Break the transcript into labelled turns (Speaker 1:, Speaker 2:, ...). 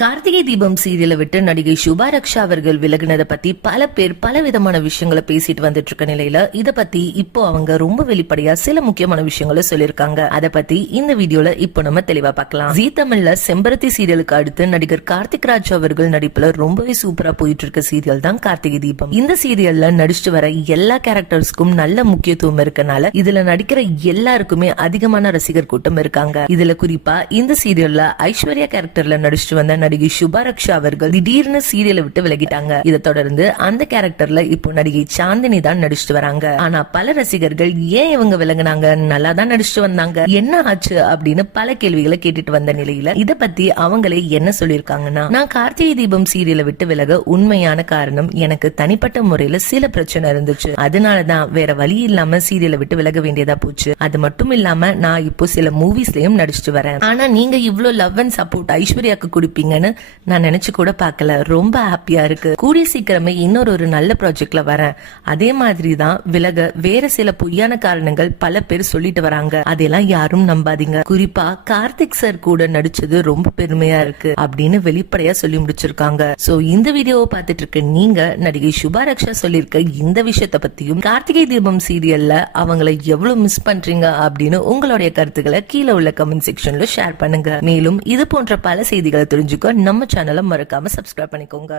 Speaker 1: கார்த்திகை தீபம் சீரியலை விட்டு நடிகை சுபா ரக்ஷா அவர்கள் விலகினதை பத்தி பல பேர் பல விதமான விஷயங்களை பேசிட்டு வந்துட்டு இருக்க நிலையில இத பத்தி இப்போ அவங்க ரொம்ப வெளிப்படையா சில முக்கியமான விஷயங்களை சொல்லிருக்காங்க அத பத்தி இந்த வீடியோல இப்போ நம்ம தெளிவா பார்க்கலாம். ஜீ தமிழ்ல செம்பருத்தி சீரியலுக்கு அடுத்து நடிகர் கார்த்திக் ராஜ் அவர்கள் நடிப்புல ரொம்பவே சூப்பரா போயிட்டு இருக்க சீரியல் தான் கார்த்திகை தீபம். இந்த சீரியல்ல நடிச்சுட்டு வர எல்லா கேரக்டர்ஸ்க்கும் நல்ல முக்கியத்துவம் இருக்கனால இதுல நடிக்கிற எல்லாருக்குமே அதிகமான ரசிகர் கூட்டம் இருக்காங்க. இதுல குறிப்பா இந்த சீரியல்ல ஐஸ்வர்யா கேரக்டர்ல நடிச்சுட்டு வந்த நடிகை சுபா ரக்ஷா அவர்கள் திடீர்னு சீரியலை விட்டு விலகிட்டாங்க. இதை தொடர்ந்து அந்த கேரக்டர்ல இப்போ நடிகை சாந்தினி தான் நடிச்சுட்டு வராங்க. ஆனா பல ரசிகர்கள் ஏன் இவங்க விலகுனாங்க நல்லா தான் நடிச்சுட்டு வந்தாங்க. என்ன ஆச்சு அப்படின்னு பல கேள்விகளை கேட்டுட்டு வந்த நிலையில இத பத்தி அவங்களே என்ன சொல்லிருக்காங்கன்னா நான் கார்த்திகை தீபம் சீரியலை விட்டு விலக உண்மையான காரணம் எனக்கு தனிப்பட்ட முறையில சில பிரச்சனை இருந்துச்சு. அதனாலதான் வேற வழி இல்லாம சீரியலை விட்டு விலக வேண்டியதா போச்சு. அது மட்டும் இல்லாம நான் இப்போ சில மூவிஸ்லயும் நடிச்சிட்டு வரேன். ஆனா நீங்க இவ்வளவு லவ் அண்ட் சப்போர்ட் ஐஸ்வர்யாக்கு கொடுப்பீங்கன்னு நான் நினைச்சு கூட பார்க்கல. ரொம்ப ஹாப்பியா இருக்கு. கூடிய சீக்கிரமே இன்னொரு ஒரு நல்ல ப்ராஜெக்ட்ல வரேன். அதே மாதிரி தான் விலக வேற சில பொய்யான காரணங்கள் பல பேர் சொல்லிட்டு வராங்க. அதெல்லாம் யாரும் நம்பாதீங்க. குறிப்பா கார்த்திக் சார் கூட நடிச்சது ரொம்ப பெருமையா இருக்கு அப்படின்னு வெளிப்படையா சொல்லி முடிச்சிருக்காங்க. சோ இந்த வீடியோவை பார்த்துட்டு இருக்க நீங்க நடிகை சுபாரக்ஷா சொல்லியிருக்க இந்த விஷயத்த பத்தியும் கார்த்திகை தீபம் சீரியல்ல அவங்கள எவ்வளவு மிஸ் பண்றீங்க அப்படின்னு உங்களுடைய கருத்துக்களை கீழே உள்ள கமெண்ட் செக்ஷன்ல ஷேர் பண்ணுங்க. மேலும் இது போன்ற பல செய்திகளை தெரிஞ்சுக்க நம்ம சேனலை மறக்காம சப்ஸ்கிரைப் பண்ணிக்கோங்க.